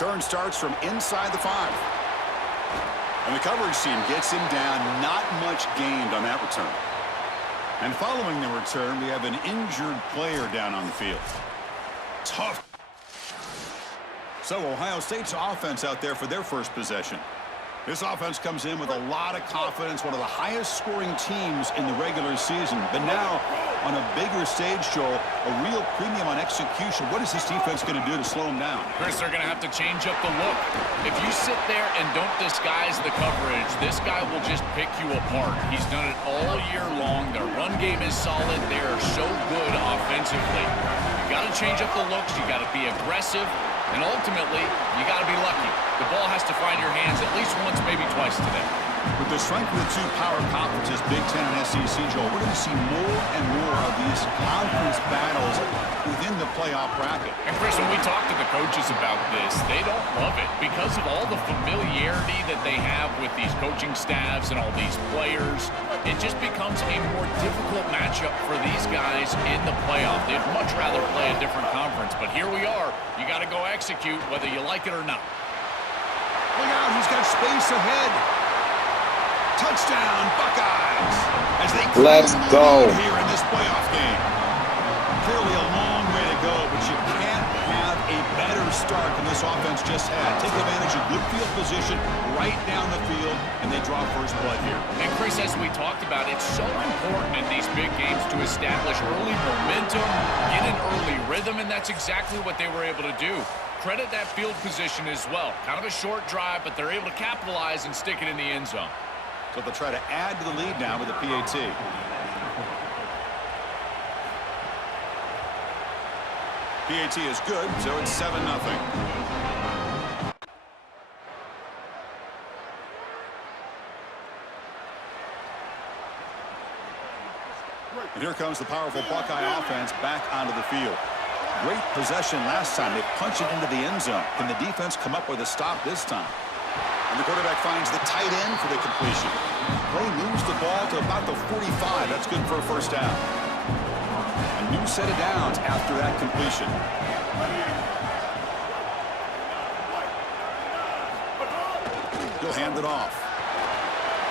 Return starts from inside the 5. And the coverage team gets him down. Not much gained on that return. And following the return, we have an injured player down on the field. Tough. So Ohio State's offense out there for their first possession. This offense comes in with a lot of confidence, one of the highest scoring teams in the regular season. But now, on a bigger stage, Joel, a real premium on execution. What is this defense going to do to slow them down? Chris, they're going to have to change up the look. If you sit there and don't disguise the coverage, this guy will just pick you apart. He's done it all year long. Their run game is solid. They are so good offensively. You got to change up the looks. You got to be aggressive. And ultimately, you got to be lucky. The ball has to find your hands at least once, maybe twice today. With the strength of the two power conferences, Big Ten and SEC, Joel, we're going to see more and more of these conference battles within the playoff bracket. And Chris, when we talk to the coaches about this, they don't love it because of all the familiarity that they have with these coaching staffs and all these players. It just becomes a more difficult matchup for these guys in the playoff. They'd much rather play a different conference, but here we are. You got to go execute whether you like it or not. Look out, he's got space ahead. Touchdown, Buckeyes, as they Let's go here in this playoff game. Clearly a long way to go, but you can't have a better start than this offense just had. Take advantage of good field position right down the field, and they draw first blood here. And Chris, as we talked about, it's so important in these big games to establish early momentum, get an early rhythm, and that's exactly what they were able to do. Credit that field position as well. Kind of a short drive, but they're able to capitalize and stick it in the end zone. So they'll try to add to the lead now with the PAT. PAT is good, so it's 7-0. And here comes the powerful Buckeye offense back onto the field. Great possession last time. They punch it into the end zone. Can the defense come up with a stop this time? And the quarterback finds the tight end for the completion. Play moves the ball to about the 45. That's good for a first down. A new set of downs after that completion. He'll hand it off.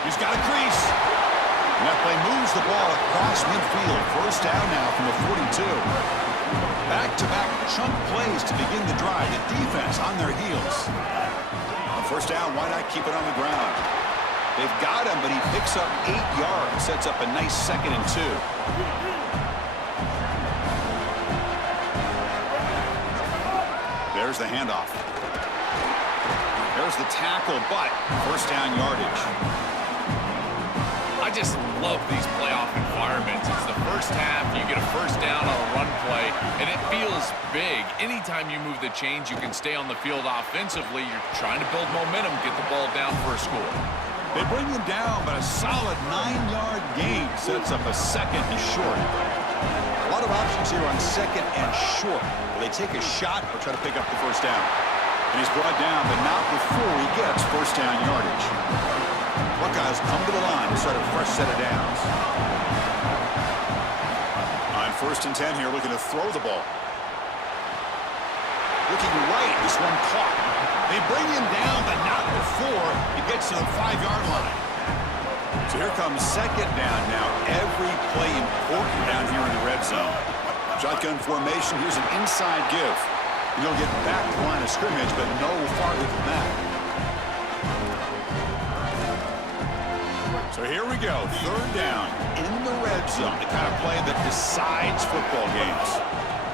He's got a crease. And that play moves the ball across midfield. First down now from the 42. Back-to-back chunk plays to begin the drive. The defense on their heels. First down, why not keep it on the ground? They've got him, but he picks up 8 yards. Sets up a nice 2nd and 2. There's the handoff. There's the tackle, but first down yardage. I just love these playoff environments. It's the first half, you get a first down on a run play, and it feels big. Anytime you move the chains, you can stay on the field offensively. You're trying to build momentum, get the ball down for a score. They bring him down, but a solid 9-yard gain sets up a 2nd and short. A lot of options here on 2nd and short. Will they take a shot or try to pick up the first down? And he's brought down, but not before he gets first down yardage. Buckeyes come to the line to start a fresh set of downs. On 1st and 10 here, looking to throw the ball. Looking right, this one caught. They bring him down, but not before he gets to the 5-yard line. So here comes 2nd down now. Every play important down here in the red zone. Shotgun formation, here's an inside give. And he'll get back to the line of scrimmage, but no farther than that. So here we go, 3rd down in the red zone, the kind of play that decides football games.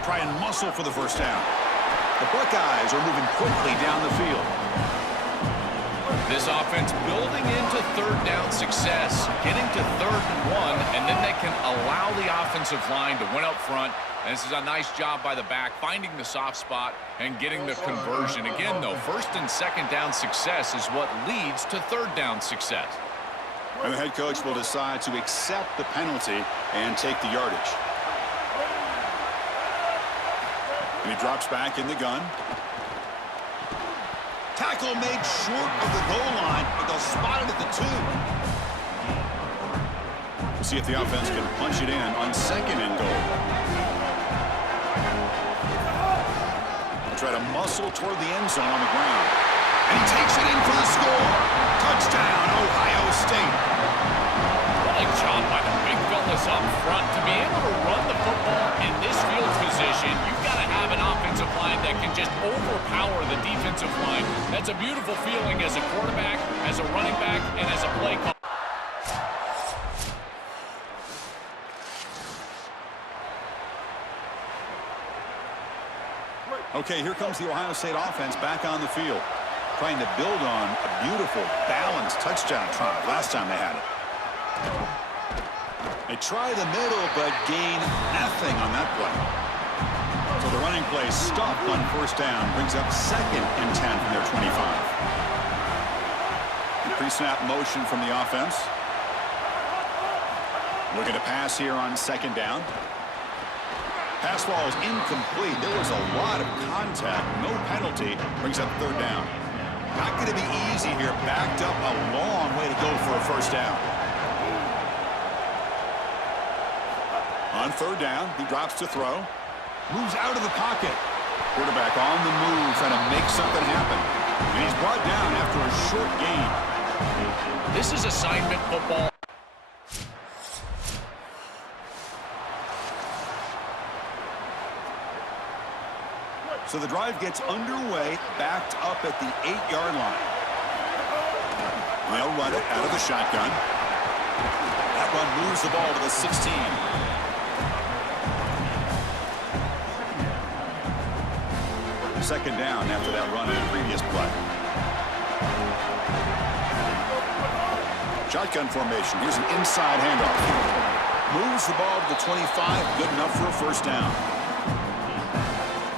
Try and muscle for the first down. The Buckeyes are moving quickly down the field. This offense building into 3rd down success, getting to 3rd and 1, and then they can allow the offensive line to win up front. And this is a nice job by the back, finding the soft spot and getting the conversion. Again, though, 1st and 2nd down success is what leads to 3rd down success. And the head coach will decide to accept the penalty and take the yardage. And he drops back in the gun. Tackle made short of the goal line, but they'll spot it at the 2. We'll see if the offense can punch it in on 2nd and goal. try to muscle toward the end zone on the ground. And he takes it in for the score. Touchdown, Ohio State. What a job by the big fellas up front. To be able to run the football in this field position, you've got to have an offensive line that can just overpower the defensive line. That's a beautiful feeling as a quarterback, as a running back, and as a play caller. Okay, here comes the Ohio State offense back on the field, trying to build on a beautiful, balanced touchdown drive last time they had it. They try the middle, but gain nothing on that play. So the running play stopped on first down, brings up 2nd and 10 from their 25. Pre-snap motion from the offense. Looking to pass here on 2nd down. Pass ball is incomplete. There was a lot of contact. No penalty. Brings up 3rd down. Not going to be easy here. Backed up a long way to go for a first down. On 3rd down, he drops to throw. Moves out of the pocket. Quarterback on the move, trying to make something happen. And he's brought down after a short gain. This is assignment football. So the drive gets underway, backed up at the 8-yard line. They'll run it out of the shotgun. That run moves the ball to the 16. Second down after that run in the previous play. Shotgun formation. Here's an inside handoff. Moves the ball to the 25. Good enough for a first down.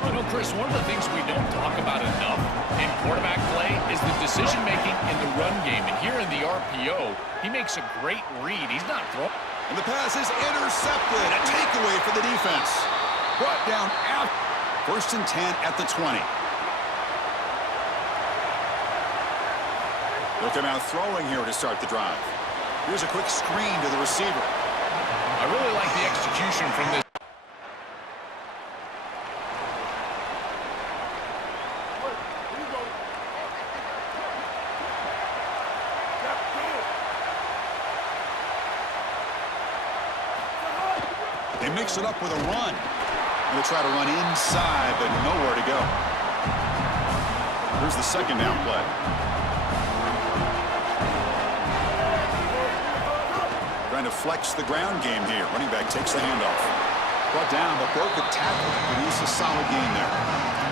You know, Chris, one of the things we don't talk about enough in quarterback play is the decision-making in the run game. And here in the RPO, he makes a great read. He's not throwing. And the pass is intercepted. A takeaway for the defense. Brought down out. 1st and 10 at the 20. They'll come out throwing here to start the drive. Here's a quick screen to the receiver. I really like the execution from this. They mix it up with a run. They'll try to run inside, but nowhere to go. Here's the 2nd down play. Trying to flex the ground game here. Running back takes the handoff. Brought down, but broke a tackle. But he's a solid gain there.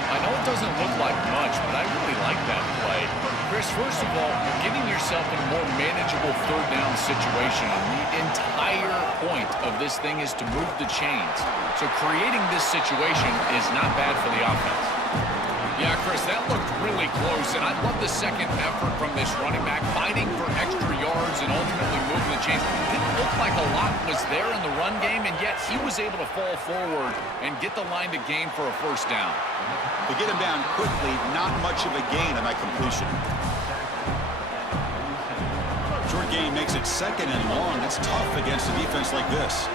I know it doesn't look like much, but I really like that play. Chris, first of all, you're getting yourself in a more manageable 3rd down situation. And the entire point of this thing is to move the chains. So creating this situation is not bad for the offense. Yeah, Chris, that looked really close, and I love the second effort from this running back, fighting for extra yards and ultimately moving the chains. It didn't look like a lot was there in the run game, and yet he was able to fall forward and get the line to gain for a first down. To get him down quickly, not much of a gain on that completion. Short gain makes it 2nd and long. That's tough against a defense like this.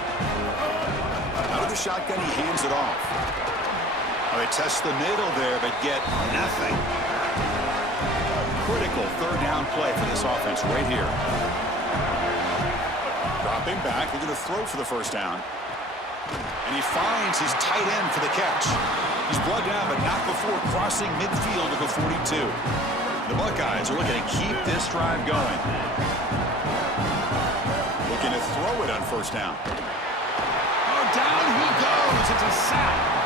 Out of the shotgun, he hands it off. Well, they test the middle there, but get nothing. Critical 3rd down play for this offense right here. Dropping back, they're going to throw for the first down. And he finds his tight end for the catch. He's brought down, but not before crossing midfield to the 42. The Buckeyes are looking to keep this drive going. Looking to throw it on first down. Oh, down he goes. It's a sack.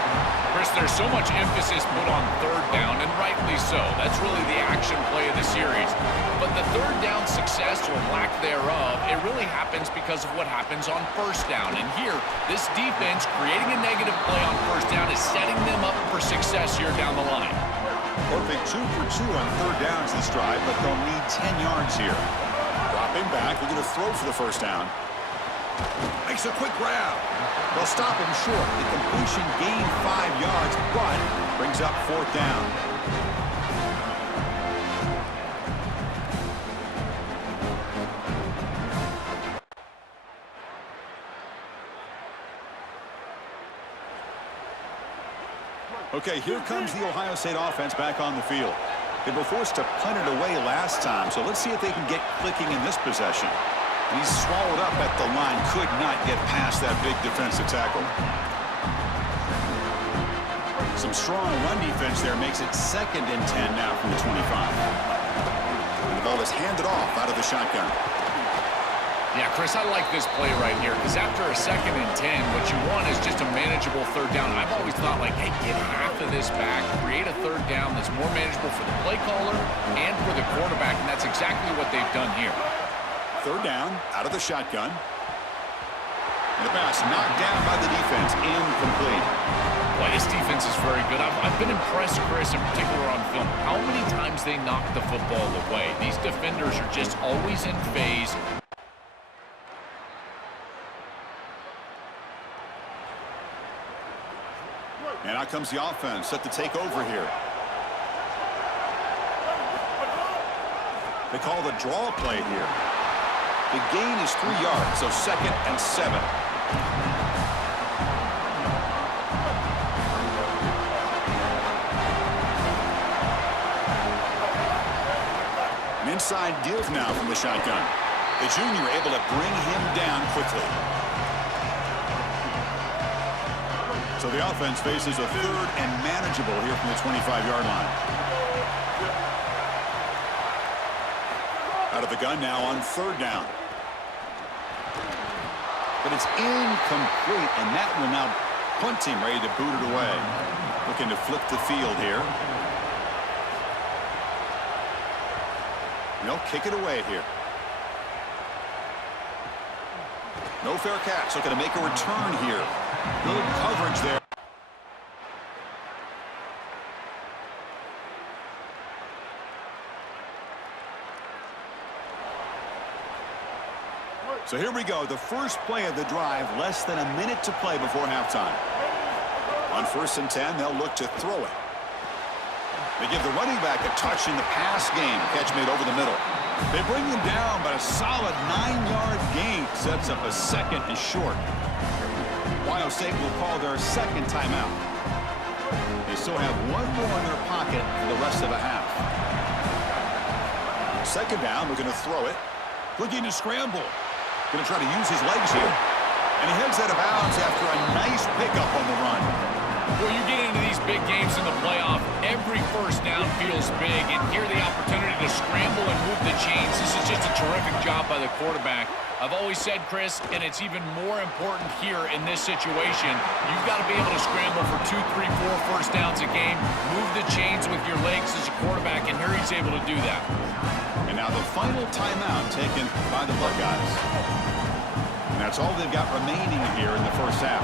Chris, there's so much emphasis put on 3rd down, and rightly so. That's really the action play of the series. But the 3rd down success, or lack thereof, it really happens because of what happens on first down. And here, this defense creating a negative play on first down is setting them up for success here down the line. Perfect 2 for 2 on 3rd downs this drive, but they'll need 10 yards here. Dropping back, they're going to throw for the first down. Makes a quick grab. They'll stop him short. The completion gained 5 yards, but brings up 4th down. Okay, here comes the Ohio State offense back on the field. They were forced to punt it away last time, so let's see if they can get clicking in this possession. And he's swallowed up at the line, could not get past that big defensive tackle. Some strong run defense there makes it 2nd and 10 now from the 25. And the ball is handed off out of the shotgun. Yeah, Chris, I like this play right here because after a 2nd and 10, what you want is just a manageable 3rd down. I've always thought, like, hey, get half of this back, create a 3rd down that's more manageable for the play caller and for the quarterback, and that's exactly what they've done here. 3rd down, out of the shotgun. And the pass knocked down by the defense, incomplete. Boy, this defense is very good. I've been impressed, Chris, in particular on film, how many times they knock the football away. These defenders are just always in phase. And out comes the offense, set to take over here. They call the draw play here. The gain is 3 yards, so 2nd and 7. An inside give now from the shotgun. The junior able to bring him down quickly. So the offense faces a 3rd and manageable here from the 25-yard line. Out of the gun now on 3rd down. But it's incomplete, and that will now punt him, ready to boot it away. Looking to flip the field here. They'll kick it away here. No fair catch. Looking to make a return here. Good coverage there. So here we go. The first play of the drive, less than a minute to play before halftime. On 1st and 10, they'll look to throw it. They give the running back a touch in the pass game. Catch made over the middle. They bring him down, but a solid 9-yard gain sets up a 2nd and short. Ohio State will call their 2nd timeout. They still have 1 more in their pocket for the rest of the half. 2nd down, we're going to throw it. Looking to scramble. Going to try to use his legs here. And he heads out of bounds after a nice pickup on the run. Well, you get into these big games in the playoff, every 1st down feels big, and here the opportunity to scramble and move the chains. This is just a terrific job by the quarterback. I've always said, Chris, and it's even more important here in this situation, you've got to be able to scramble for 2, 3, 4 1st downs a game, move the chains with your legs as a quarterback, and here he's able to do that. And now the final timeout taken by the Buckeyes. And that's all they've got remaining here in the first half.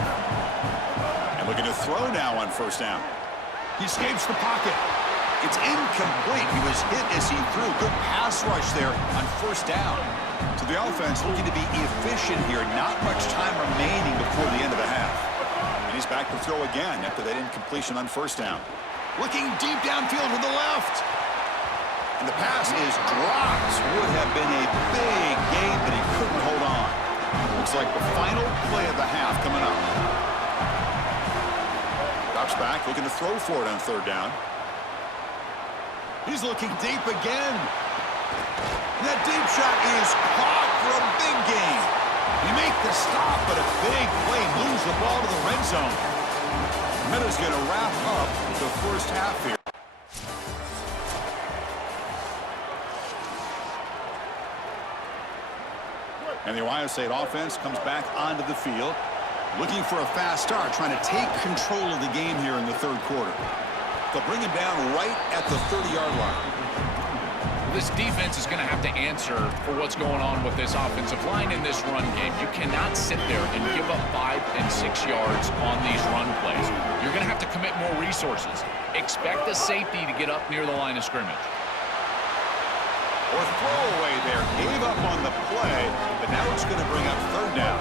And looking to throw now on 1st down. He escapes the pocket. It's incomplete. He was hit as he threw. Good pass rush there on 1st down. So the offense looking to be efficient here. Not much time remaining before the end of the half. And he's back to throw again after that incompletion on 1st down. Looking deep downfield to the left. And the pass is dropped. Would have been a big gain, but he couldn't hold on. Looks like the final play of the half coming up. Drops back, looking to throw for it on 3rd down. He's looking deep again. And that deep shot is caught for a big gain. He make the stop, but a big play moves the ball to the red zone. Minuta's going to wrap up the first half here. And the Ohio State offense comes back onto the field, looking for a fast start, trying to take control of the game here in the 3rd quarter. They'll bring him down right at the 30-yard line. This defense is going to have to answer for what's going on with this offensive line in this run game. You cannot sit there and give up 5 and 6 yards on these run plays. You're going to have to commit more resources. Expect the safety to get up near the line of scrimmage. Or throwaway there. Gave up on the play, but now it's going to bring up 3rd down.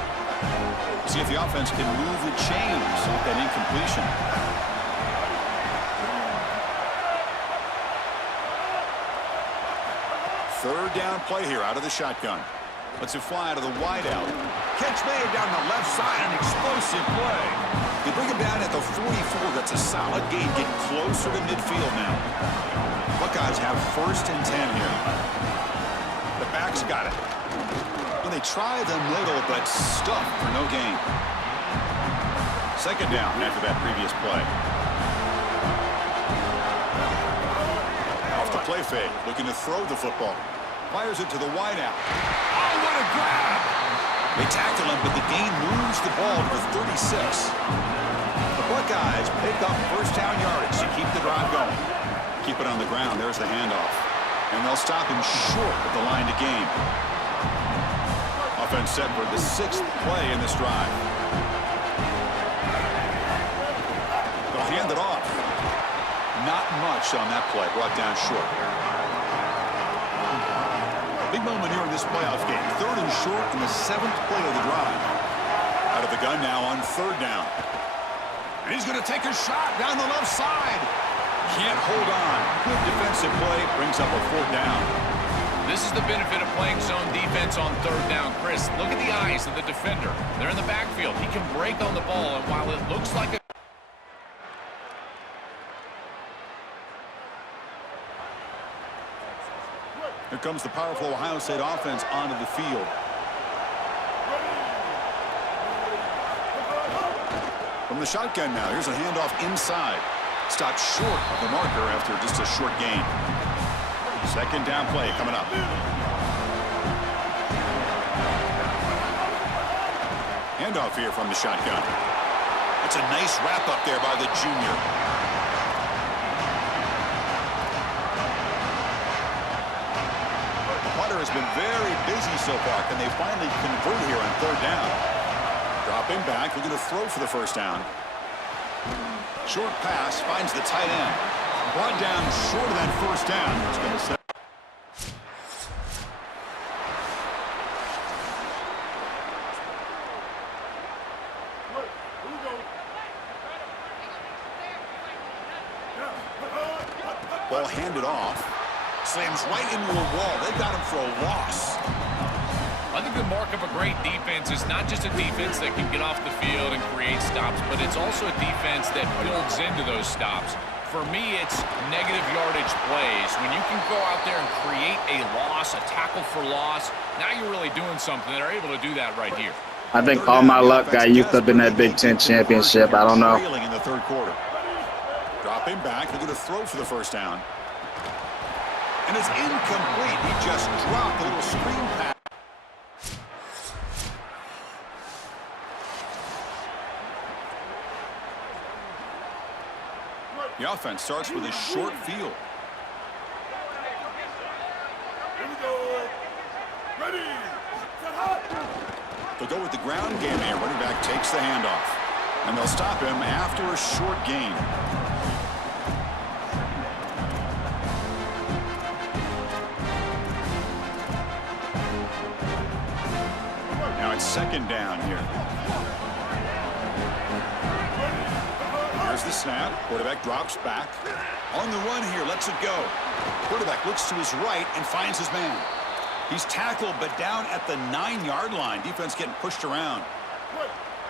See if the offense can move the chains with that incompletion. Third down play here out of the shotgun. Lets it fly to the wideout. Catch made down the left side, an explosive play. They bring him down at the 44. That's a solid gain. Get closer to midfield now. Buckeyes have 1st and 10 here. The back's got it. Well, they try the middle, but stuffed for no gain. 2nd down after that previous play. Off the play fake, looking to throw the football. Fires it to the wideout. Oh, what a grab! They tackle him, but the gain moves the ball to the 36. The Buckeyes pick up 1st down yardage to keep the drive going. Keep it on the ground. There's the handoff. And they'll stop him short at the line to gain. Offense set for the 6th play in this drive. They'll hand it off. Not much on that play. Brought down short. Big moment here in this playoff game. 3rd and short in the 7th play of the drive. Out of the gun now on 3rd down. And he's going to take a shot down the left side. Can't hold on. Good defensive play. Brings up a 4th down. This is the benefit of playing zone defense on 3rd down. Chris, look at the eyes of the defender. They're in the backfield. He can break on the ball, and while it looks like a Here comes the powerful Ohio State offense onto the field. From the shotgun now, here's a handoff inside. Stopped short of the marker after just a short gain. 2nd down play coming up. Handoff here from the shotgun. That's a nice wrap up there by the junior. Has been very busy so far. Can they finally convert here on 3rd down? Dropping back, looking to throw for the 1st down. Short pass, finds the tight end. Brought down short of that 1st down. It's going to set. Ball handed off. Slams right into a wall. They got him for a loss. I think the mark of a great defense is not just a defense that can get off the field and create stops, but it's also a defense that builds into those stops. For me, it's negative yardage plays. When you can go out there and create a loss, a tackle for loss, now you're really doing something. They're able to do that right here. I think all my luck got used up in that Big Ten championship. I don't know. In the 3rd quarter. Dropping back. They're going to throw for the 1st down. And it's incomplete. He just dropped a little screen pass. The offense starts with a short field. Here we go. Ready. Set hot. They'll go with the ground game here. Running back takes the handoff. And they'll stop him after a short gain. Now it's 2nd down here. Here's the snap. Quarterback drops back. On the run here, lets it go. Quarterback looks to his right and finds his man. He's tackled, but down at the 9-yard line. Defense getting pushed around.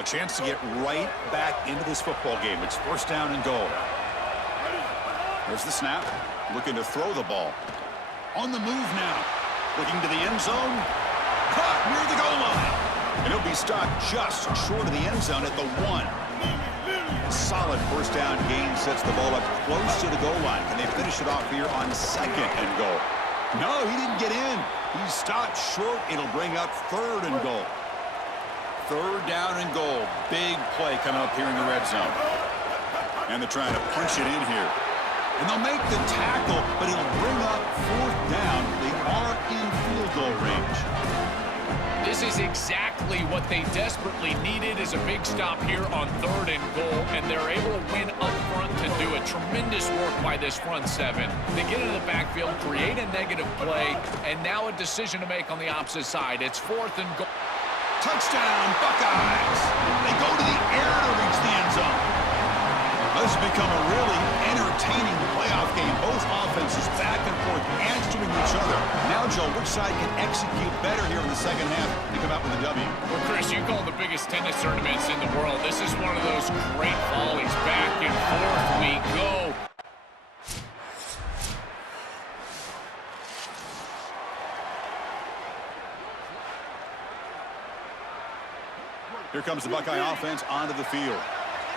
A chance to get right back into this football game. It's 1st down and goal. There's the snap. Looking to throw the ball. On the move now. Looking to the end zone. Caught near the goal line. And he'll be stopped just short of the end zone at the 1. Solid 1st down gain sets the ball up close to the goal line. Can they finish it off here on 2nd and goal? No, he didn't get in. He stopped short. It'll bring up 3rd and goal. 3rd down and goal. Big play coming up here in the red zone. And they're trying to punch it in here. And they'll make the tackle, but it'll bring up 4th down. They are in field goal range. This is exactly what they desperately needed, is a big stop here on 3rd and goal, and they're able to win up front to do it. Tremendous work by this front 7. They get into the backfield, create a negative play, and now a decision to make on the opposite side. It's 4th and goal. Touchdown, Buckeyes! They go to the air to reach the end zone. This has become a really entertaining playoff game. Both offenses back and forth answering each other. Now Joe, which side can execute better here in the second half to come out with a W? Well, Chris, you call the biggest tennis tournaments in the world. This is one of those great volleys. Back and forth we go. Here comes the Buckeye offense onto the field.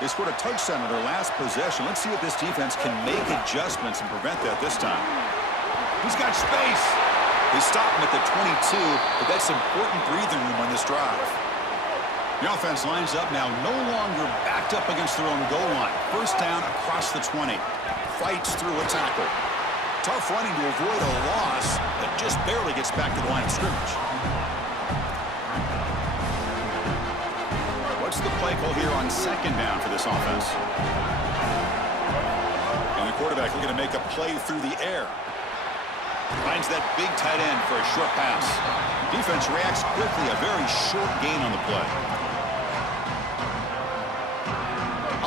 They scored a touchdown on their last possession. Let's see if this defense can make adjustments and prevent that this time. He's got space. They stop him at the 22, but that's important breathing room on this drive. The offense lines up now, no longer backed up against their own goal line. First down across the 20. Fights through a tackle. Tough running to avoid a loss that just barely gets back to the line of scrimmage. What's the play call here on second down for this offense? And the quarterback looking to make a play through the air. Finds that big tight end for a short pass. Defense reacts quickly, a very short gain on the play.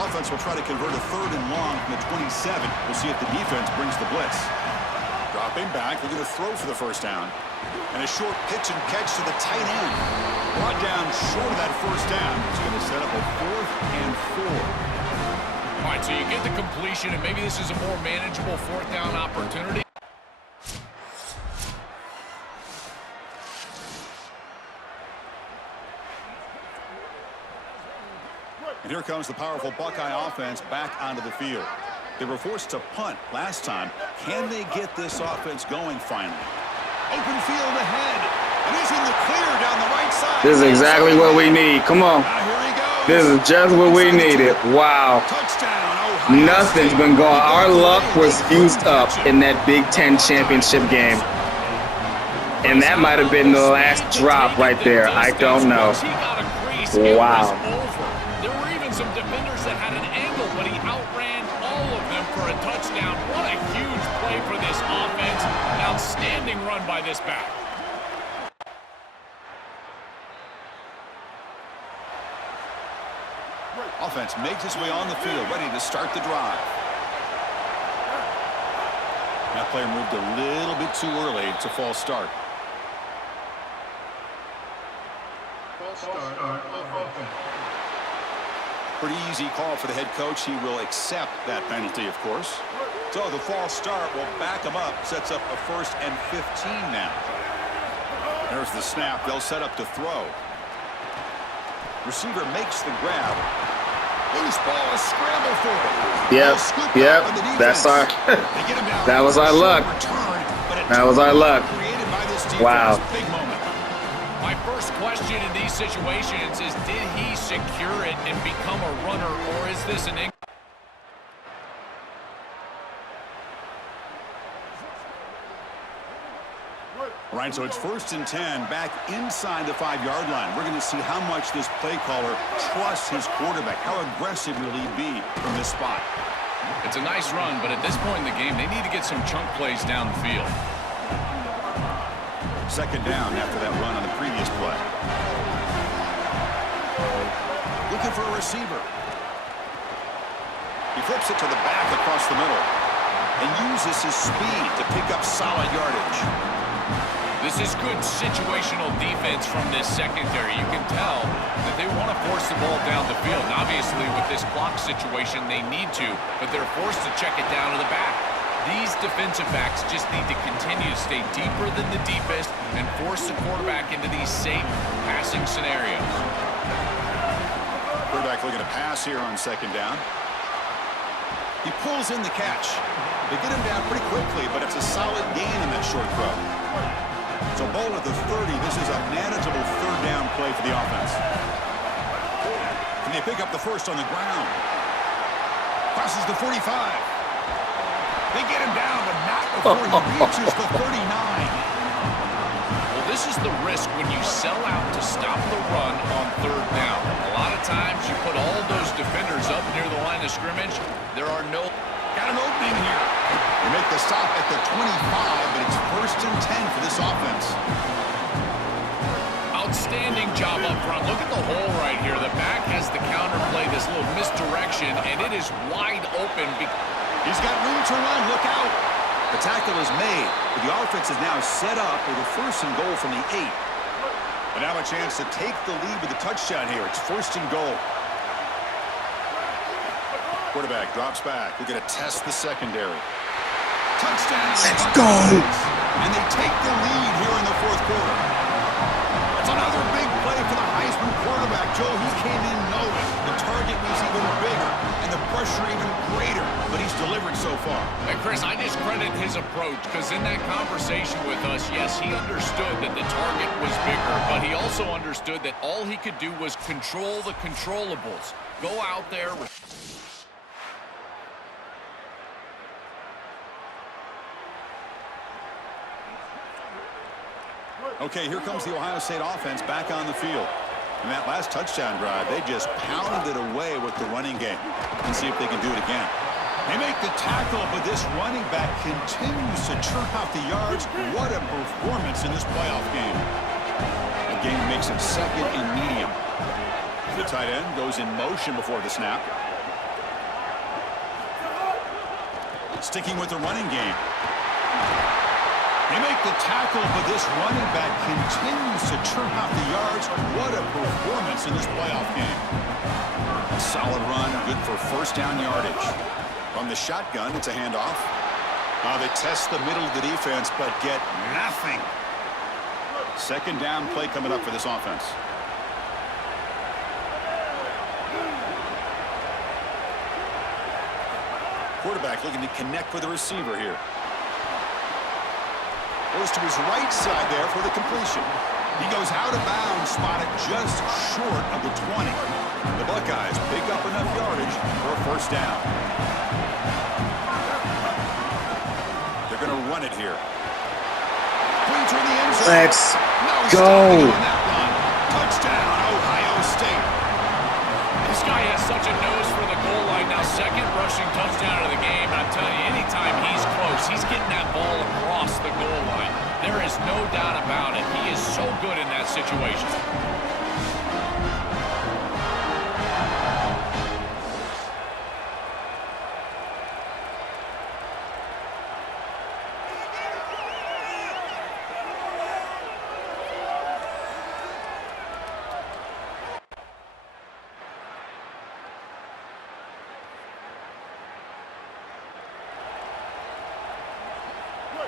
Offense will try to convert a third and long from the 27. We'll see if the defense brings the blitz. Dropping back, looking to throw for the first down. And a short pitch and catch to the tight end. Brought down short of that first down. It's going to set up a 4th and 4. All right, so you get the completion, and maybe this is a more manageable 4th down opportunity. And here comes the powerful Buckeye offense back onto the field. They were forced to punt last time. Can they get this offense going finally? Open field ahead. And he's in the clear down the right side. This is exactly what we need. Come on. Here he goes. This is just what we needed. Wow. Touchdown, Ohio Nothing's State. been going. Our luck was used up in that Big Ten championship game. And that might have been the last drop right there. I don't know. Wow. There were even some defenders that had an angle, but he outran all of them for a touchdown. What a huge play for this offense. An outstanding run by this back. Offense makes its way on the field, ready to start the drive. That player moved a little bit too early. It's a false start. Pretty easy call for the head coach. He will accept that penalty, of course. So the false start will back him up. Sets up a 1st and 15 now. There's the snap. They'll set up to throw. Receiver makes the grab. Loose ball, a scramble for it. Yep. That's our. That was our luck. That was our luck. Wow. Big moment. My first question in these situations is, did he secure it and become a runner, or is this an... All right, so it's 1st and 10 back inside the 5-yard line. We're going to see how much this play caller trusts his quarterback. How aggressive will he be from this spot? It's a nice run, but at this point in the game, they need to get some chunk plays down the field. Second down after that run on the previous play. Looking for a receiver. He flips it to the back across the middle and uses his speed to pick up solid yardage. This is good situational defense from this secondary. You can tell that they want to force the ball down the field. And obviously, with this clock situation, they need to, but they're forced to check it down to the back. These defensive backs just need to continue to stay deeper than the deepest and force the quarterback into these safe passing scenarios. Quarterback looking to pass here on second down. He pulls in the catch. They get him down pretty quickly, but it's a solid gain in that short throw. So ball at the 30. This is a manageable 3rd down play for the offense. Can they pick up the first on the ground? Crosses the 45. They get him down, but not before he reaches the 39. Well, this is the risk when you sell out to stop the run on 3rd down. A lot of times you put all those defenders up near the line of scrimmage. There are no... Got an opening here. They make the stop at the 25, but it's 1st and 10 for this offense. Outstanding job up front. Look at the hole right here. The back has the counter play, this little misdirection, and it is wide open. He's got room to run. Look out. The tackle is made, but the offense is now set up with a 1st and goal from the 8. And now a chance to take the lead with a touchdown here. It's 1st and goal. Quarterback drops back. We're going to test the secondary. Touchdown. Let's go. And they take the lead here in the 4th quarter. That's another big play for the Heisman quarterback. Joe, he came in knowing the target was even bigger and the pressure even greater, but he's delivered so far. And Chris, I discredit his approach because in that conversation with us, yes, he understood that the target was bigger, but he also understood that all he could do was control the controllables. Go out there with... Okay, here comes the Ohio State offense back on the field. In that last touchdown drive, they just pounded it away with the running game. Let's see if they can do it again. They make the tackle, but this running back continues to churn out the yards. What a performance in this playoff game. The game makes it 2nd and medium. The tight end goes in motion before the snap. Sticking with the running game. They make the tackle, but this running back continues to churn out the yards. What a performance in this playoff game. A solid run, good for 1st down yardage. From the shotgun, it's a handoff. They test the middle of the defense, but get nothing. 2nd down play coming up for this offense. Quarterback looking to connect with the receiver here. Goes to his right side there for the completion. He goes out of bounds, spotted just short of the 20. The Buckeyes pick up enough yardage for a 1st down. They're going to run it here. Clean to the end zone. Let's No go. stopping on that run. Touchdown, Ohio State. This guy has such a nose for the goal line now. 2nd rushing touchdown of the game. And I'm telling you, anytime he's close, he's getting that ball across the goal line. There is no doubt about it. He is so good in that situation.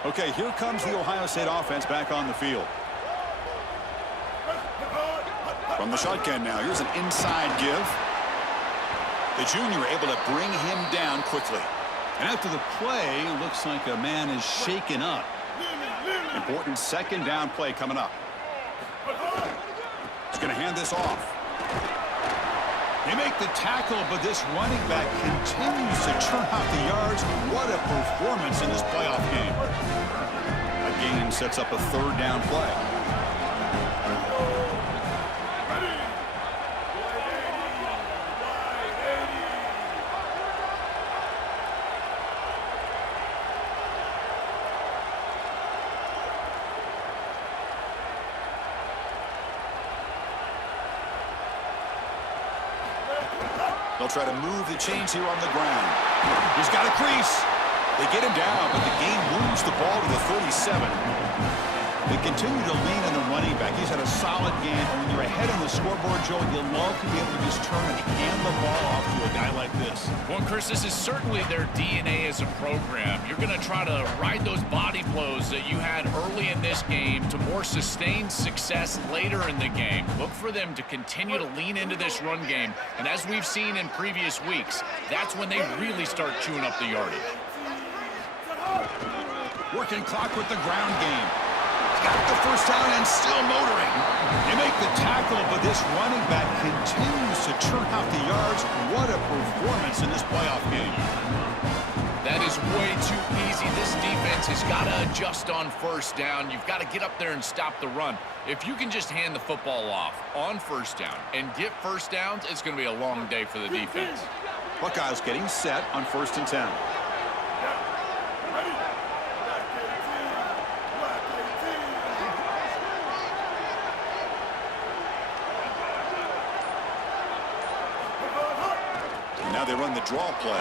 Okay, here comes the Ohio State offense back on the field. From the shotgun now, here's an inside give. The junior able to bring him down quickly. And after the play, looks like a man is shaken up. Important 2nd down play coming up. He's going to hand this off. They make the tackle, but this running back continues to churn out the yards. What a performance in this playoff game. A gain sets up a 3rd down play. They'll try to move the chains here on the ground. He's got a crease. They get him down, but the game moves the ball to the 37. They continue to lean on the running back. He's had a solid game. And when you're ahead on the scoreboard, Joe, you'll love to be able to just turn and hand the ball off to a guy like this. Well, Chris, this is certainly their DNA as a program. You're going to try to ride those body blows that you had early in this game to more sustained success later in the game. Look for them to continue to lean into this run game. And as we've seen in previous weeks, that's when they really start chewing up the yardage. Working clock with the ground game. Got the 1st down and still motoring. They make the tackle, but this running back continues to churn out the yards. What a performance in this playoff game. That is way too easy. This defense has got to adjust on 1st down. You've got to get up there and stop the run. If you can just hand the football off on 1st down and get 1st downs, it's going to be a long day for the defense. Buckeyes getting set on 1st and 10. Now they run the draw play.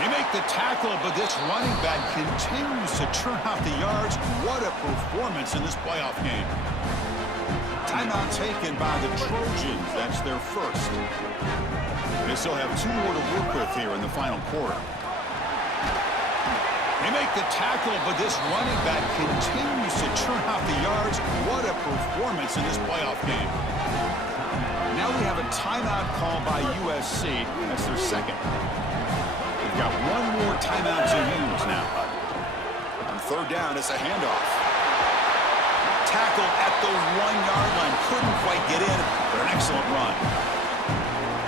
They make the tackle, but this running back continues to churn out the yards. What a performance in this playoff game. Timeout taken by the Trojans. That's their first. They still have 2 more to work with here in the final quarter. They make the tackle, but this running back continues to churn out the yards. What a performance in this playoff game. Now we have a timeout call by USC. That's their second. They've got 1 more timeout to use now. On third down, it's a handoff. Tackled at the 1-yard line. Couldn't quite get in, but an excellent run.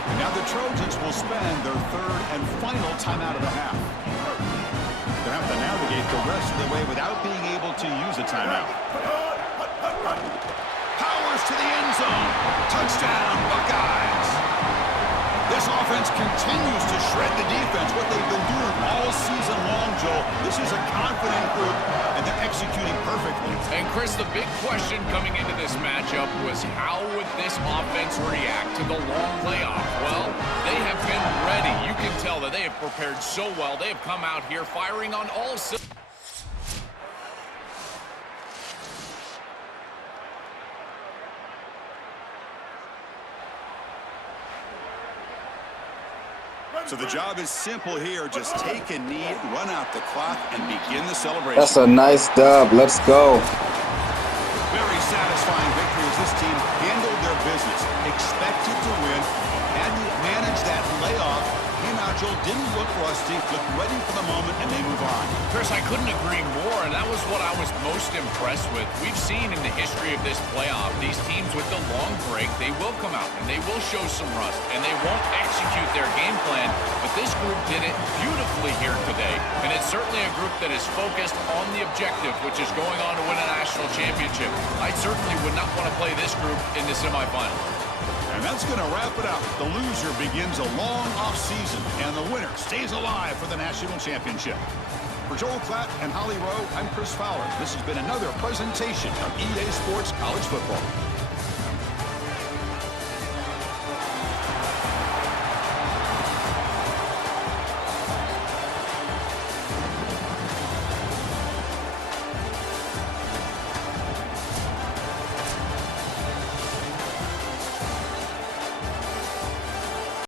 And now the Trojans will spend their third and final timeout of the half. They'll have to navigate the rest of the way without being able to use a timeout. Powers to the end zone. Touchdown, Buckeyes. This offense continues to shred the defense, what they've been doing all season long, Joel. This is a confident group, and they're executing perfectly. And, Chris, the big question coming into this matchup was how would this offense react to the long layoff? Well, they have been ready. You can tell that they have prepared so well. They have come out here firing on all cylinders. So the job is simple here. Just take a knee, run out the clock, and begin the celebration. That's a nice dub. Let's go. Very satisfying victory as this team handled their business, expected to win, had to manage that layoff. Came out, Joel, didn't look rusty, looked ready for the moment, and they move on. Chris, I couldn't agree more, and that was what I was most impressed with. We've seen in the history of this playoff, these teams with the long break, they will come out, and they will show some rust, and they won't execute their game plan, but this group did it beautifully here today, and it's certainly a group that is focused on the objective, which is going on to win a national championship. I certainly would not want to play this group in the semifinal. And that's going to wrap it up. The loser begins a long offseason, and the winner stays alive for the national championship. For Joel Klatt and Holly Rowe, I'm Chris Fowler. This has been another presentation of EA Sports College Football.